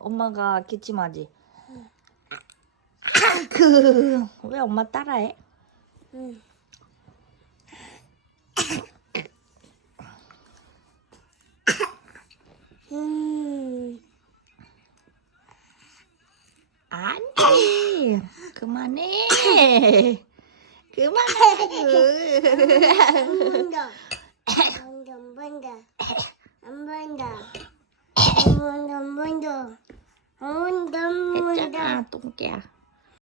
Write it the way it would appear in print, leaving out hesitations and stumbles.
엄마가 기침하지? 왜 엄마 따라해? 응. 안 돼. 그만해. 그만하라고. 했잖아, 똥개야.